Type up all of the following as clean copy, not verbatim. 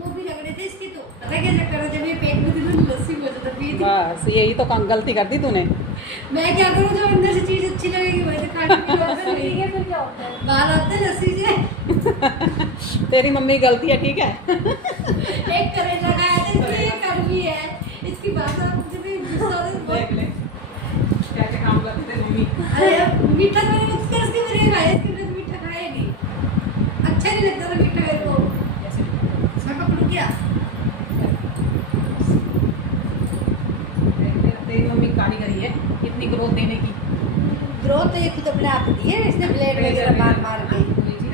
वो भी रगड़े थे इसके तो पता क्या चक्कर है, जब ये पेट में थी तो लस्सी हो जाता पी थी। बस यही तो गलती कर दी तूने। मैं क्या करूँ, जो अंदर से चीज अच्छी लगेगी वही तो खाने की बात है। ठीक है, फिर क्या होता है? बाहर आते हैं लस्सी से। तेरी मम्मी की गलती है, ठीक है। एक करेला खाया था इसलिए ये कर भी है, इसकी बात आप मुझे भी गुस्सा हो रहा है। देख ले क्या क्या काम करती तेरी मम्मी। अरे यार, मीठा तो मैंने मुझसे इसके मेरे खाया, इसके मेरे मीठा खाया नहीं, अच्छा नहीं लगता था मीठा मेरे को। मैं पकड़ू क्या? तेरी मम्मी कारीगरी है इतनी ग्रोथ देने की। ग्रोथ तो ये खुद अपने आप दी है, इसने ब्लेड वगैरह मार मार के।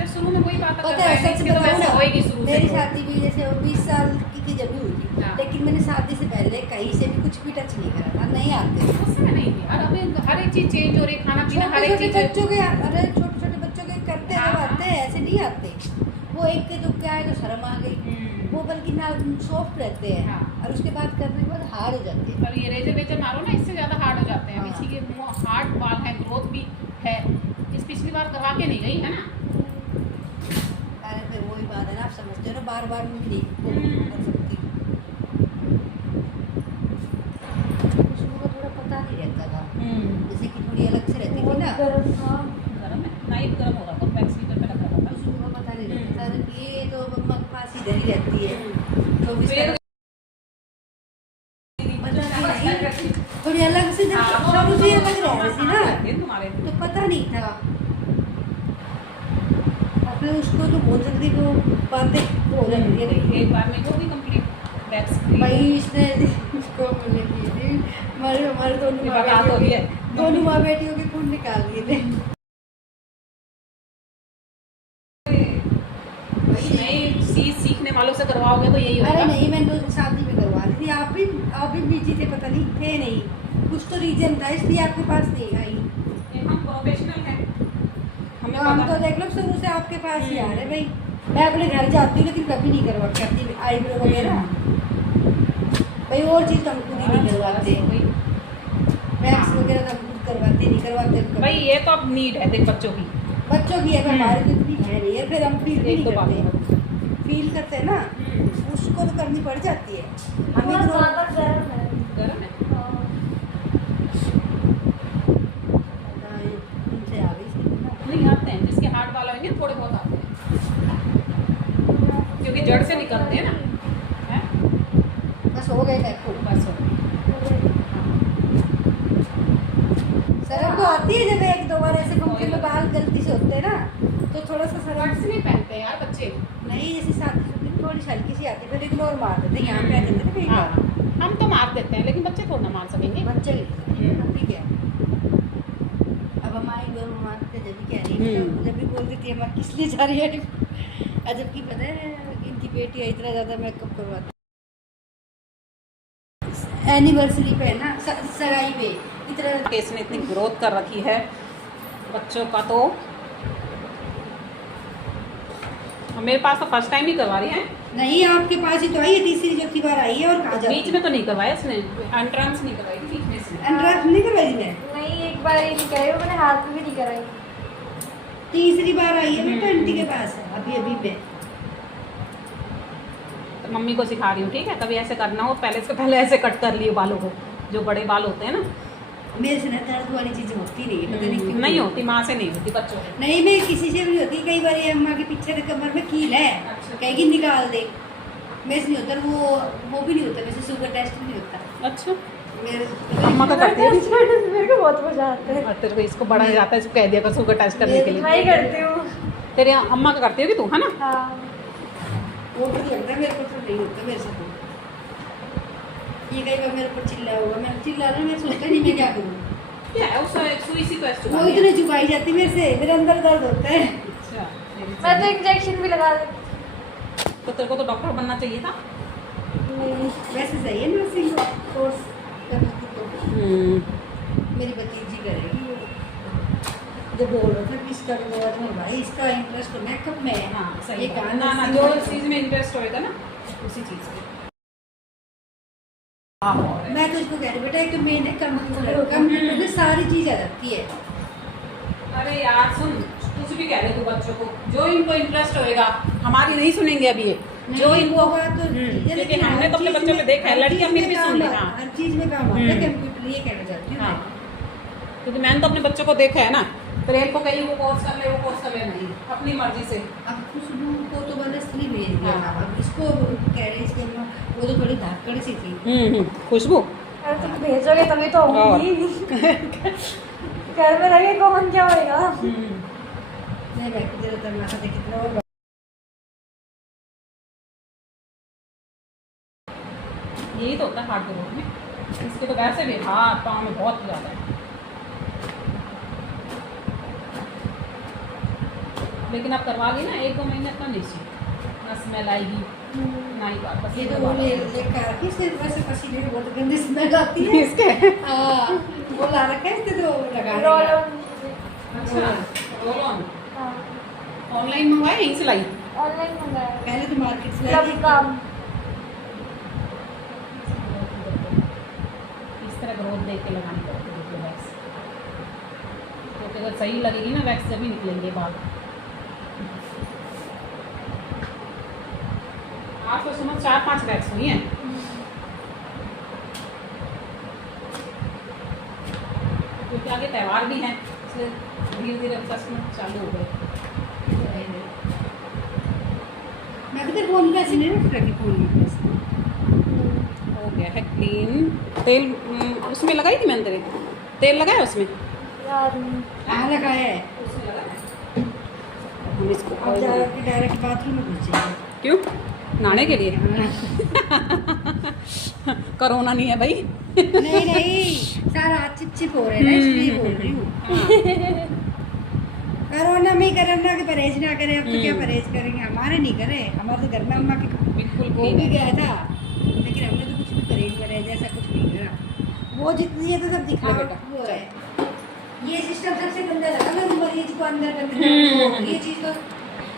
शुरू में वही बात पता है, सच बताऊं ना, होएगी शुरू से। मेरी शादी भी जैसे 20 साल की थी जब भी हुई थी, हाँ। लेकिन मैंने शादी से पहले कहीं से भी कुछ भी टच नहीं करा था, नहीं आते। उससे नहीं थी यार, अभी हर एक चीज चेंज हो रही है, खाना पीना हर एक छोटे चीज। बच्चों के, अरे छोटे छोटे बच्चों के करते हैं, हाँ। आते हैं, ऐसे नहीं आते। वो एक के दुख क्या है तो शर्म आ गई, वो बल्कि ना सॉफ्ट रहते हैं, हाँ। और उसके बाद करने के बाद हार्ड हो जाते हैं। पर ये रेजर वेजर मारो ना, इससे ज्यादा हार्ड हो जाते हैं। हाँ। इसी के मुंह हार्ड बाल है, ग्रोथ भी है। इस पिछली बार करवा के नहीं गई है ना। अरे फिर वही बात है ना, आप समझते हो ना, बार बार मैं नहीं कर सकती। खुशबू का थोड़ा पता नहीं रहता था, जैसे कि थोड़ी अलग से रहती थी ना, गरम था। गर्म है, नाइट गर्म हो रहा था, बैक सीटर पे लगा था। खुशबू का पता नहीं रहता था। ये तो मम्मा के पास इधर ही रहती है, 24 फिर घंटे। थोड़ी अलग से शुरू से अलग रह रही थी ना, तुम्हारे तो पता नहीं था। अब फिर उसको तो बोल सकती वो बातें हो जाती है। एक बार में होगी कंप्लीट बैक भाई इसने उसको बोले कि हमारे दोनों माँ बता तो बेटियों है। के, दोनों माँ बेटियों के खून निकाल दिए थे। सीखने वालों से करवाओगे तो यही अरे होगा। नहीं, मैंने तो शादी में करवा ली थी। आप भी बिजी थे, पता नहीं थे नहीं, कुछ तो रीजन था इसलिए आपके पास नहीं आई। हम प्रोफेशनल हैं, हमें हम पता तो देख लो शुरू से आपके पास ही आ रहे भाई। मैं अपने घर जाती हूँ लेकिन कभी नहीं करवा करती आईब्रो वगैरह भाई, और चीज़ तो हम खुद ही नहीं करवाते, वैक्स वगैरह तो हम खुद करवाते नहीं करवाते तो भाई ये तो अब नीड है देख बच्चों की। बच्चों की है, हमारे तो इतनी है नहीं है, फिर हम फील भी एक नहीं तो बात करते, फील करते हैं ना, उसको तो करनी पड़ जाती है हमें बहुत तो। ज्यादा गरम है। गर्म है। हाँ। उनसे आ गई थी ना। नहीं आते हैं, जिसके हार्ड वाला होंगे थोड़े बहुत आते हैं, क्योंकि जड़ से निकलते हैं ना। हैं? बस हो गए देखो, बस हो गया। शर्म तो आती है जब एक दो बार ऐसे पंखे में बाल गलती से होते हैं ना, तो थोड़ा सा शर्म। बड्स नहीं पहनते हैं यार बच्चे। नहीं जैसे शादी शुदी में थोड़ी हल्की सी आती है, फिर इग्नोर मार देते हैं, यहाँ पे आ जाते हैं ना कई हाँ, बार। हम तो मार देते हैं लेकिन बच्चे थोड़ा ना मार सकेंगे। बच्चे ठीक है। अब हमारी दोनों मारते जब भी कह रही है, जब भी बोल देती है मैं किस लिए जा रही है, जबकि पता है इनकी बेटी है इतना ज़्यादा मेकअप करवाती एनिवर्सरी पे ना, सगाई पे इतना। केस ने इतनी ग्रोथ कर रखी है बच्चों का, तो मेरे पास तो फर्स्ट टाइम ही करवा रही है। नहीं आपके पास ही तो आई है, तीसरी चौथी बार आई है, और कहाँ जाती बीच में तो नहीं करवाया इसने, एंट्रेंस नहीं करवाई थी बीच में से। एंड्राइड नहीं करवाई ने, नहीं, एक बार ही नहीं कराई, वो मैंने हाथ में भी नहीं कराई। तीसरी बार आई है बेटा आंटी के पास अभी अभी पे। तो मम्मी को सिखा रही हूँ, ठीक है, कभी ऐसे करना हो पहले से पहले ऐसे कट कर लिए बालों को, जो बड़े बाल होते हैं ना। मेरे से ना दर्द वाली चीजें होती नहीं है, पता नहीं क्यों नहीं होती, माँ से नहीं होती, बच्चों से। नहीं, मैं किसी से भी नहीं होती, कई बार ये अम्मा के पीछे से कमर में कील है, अच्छा। कहेगी निकाल दे, मेरे से नहीं होता। वो भी नहीं होता, मेरे से शुगर टेस्ट भी नहीं होता अच्छा, मेरे। अम्मा का करती है। मेरे को बहुत मजा आता है। और तेरे को इसको बड़ा जाता है, इसको कह दिया कर शुगर टेस्ट करने के लिए। मैं ही करती हूँ। तेरे अम्मा का करती होगी तू, है ना। हाँ। वो भी लगता है मेरे को, तो नहीं होता मेरे से तो। ये कई बार मेरे पर चिल्ला होगा, मैं चिल्ला रहा, मैं सोचता नहीं मैं क्या करूँ, क्या है उससे सुई सी तो ऐसे वो इतने चुपाई जाती मेरे से, मेरे अंदर दर्द होता है। अच्छा, मैं तो इंजेक्शन भी लगा देती। तो तेरे को तो डॉक्टर बनना चाहिए था। नहीं। वैसे सही है नर्सिंग कोर्स करना तो। मेरी भतीजी करेगी वो, जब बोल रहा था कि इसका तो भाई इसका इंटरेस्ट मेकअप में है। हाँ सही ये बात। कहाँ ना ना, nursing जो में- चीज में इंटरेस्ट होएगा ना उसी चीज में। मैं तो इसको कह रही बेटा एक महीने कंप्यूटर में सारी चीज आ जाती है। अरे यार सुन, कुछ भी कह रहे तू बच्चों को, जो इनको इंटरेस्ट होएगा, हमारी नहीं सुनेंगे अभी ये। जो नहीं, इनको वो बात तो ठीक है, क्योंकि लेकिन हमने हर तो अपने चीज़ बच्चों में- पे देखा है, हर लड़कियां चीज़ फिर में भी काम सुन ली। आता- हाँ हर चीज में काम आता है हम्म। कंप्यूटर, ये कहना चाहती हूँ हाँ मैं। क्योंकि मैंने तो अपने बच्चों को देखा है ना, प्रेम को कहीं वो कोर्स कर ले, वो कोर्स कर ले, नहीं अपनी मर्जी से। अब खुशबू को तो मैंने स्त्री भेज दिया था, हाँ। अब इसको कह रहे इसके अम्मा, वो तो थोड़ी धाकड़ सी थी। खुशबू अरे तुम भेजोगे तभी तो होंगी। घर में रहिए कौन क्या होएगा। नहीं बैठ तेरा तमाशा देख कितना वो यही तो होता है हार्ड ग्रोथ में, इसके तो वैसे भी हाथ पाँव में बहुत ज़्यादा है। लेकिन आप करवा ली ना 1-2 महीने अपना निश्चित, ना स्मेल आएगी ना ही बात, बस ये ये तो तो वो लेकर आती है, इससे वैसे पसीने में बहुत गंदी स्मेल आती है। इसके हाँ, वो ला रखा है इससे तो लगा रोल देगा। ऑन। अच्छा रोल ऑन हाँ ऑनलाइन मंगवाए यहीं से लाई? ऑनलाइन मंगाया। पहले तो मार्केट से सब लाई काम इस तरह ग्रोथ देख के लगानी पड़ती है वैक्स, क्योंकि अगर सही लगेगी ना वैक्स जब ही निकलेंगे बाल। आज तो सुनो 4-5 वैक्स हुई हैं। क्योंकि आगे त्यौहार भी हैं, इसलिए धीरे धीरे कस्टमर चालू हो गए। मैं तो तेरे फोन पे ऐसे नहीं रख रखी फोन में पैसे। हो गया है क्लीन। तेल उसमें लगाई थी मैंने, तेरे तेल लगाया उसमें? याद नहीं। कहाँ लगाया है? उसमें लगाया। हम इसको अब जाके डायरेक्ट बाथरूम में घुस जाएंगे। क्यों? नहाने के लिए? हाँ। कोरोना नहीं है भाई। नहीं नहीं, सारा हाथ चिपचिप हो रहे हैं ना, इसलिए बोल रही हूँ। कोरोना में ही करना कि परहेज ना करें, अब तो क्या परहेज करेंगे, हमारे नहीं करे, हमारे तो घर में अम्मा के बिल्कुल वो clean भी है। गया था, लेकिन हमने तो कुछ भी परहेज परहेज ऐसा कुछ नहीं करा। वो जितनी है तो सब दिखा ले बेटा। वो है, ये सिस्टम सबसे गंदा लगा मेरे मरीज को अंदर बंद करना, ये चीज तो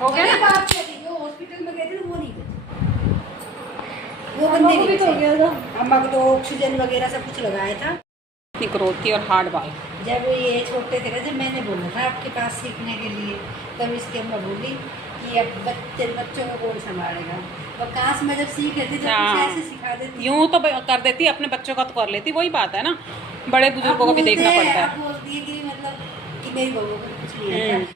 हो गया अरे ना? बात क्या थी, जो हॉस्पिटल में गए थे वो नहीं बचे, वो अम्मा बंदे को भी नहीं तो हो बचे। गया था। अम्मा को तो ऑक्सीजन वगैरह सब कुछ लगाया था। इतनी ग्रोथ थी और हार्ड बाल। जब ये छोटे थे ना, जब मैंने बोला था आपके पास सीखने के लिए, तब इसकी अम्मा बोली कि अब बच्चों को कौन संभालेगा, और काश मैं जब सीख लेती, जब हाँ। कुछ ऐसे सिखा देती। यूँ तो कर देती, अपने बच्चों का तो कर लेती, वही बात है ना, बड़े बुजुर्गों को भी देखना पड़ता है। आप बोलती है कि मतलब कि मेरी बहू को कुछ नहीं आता।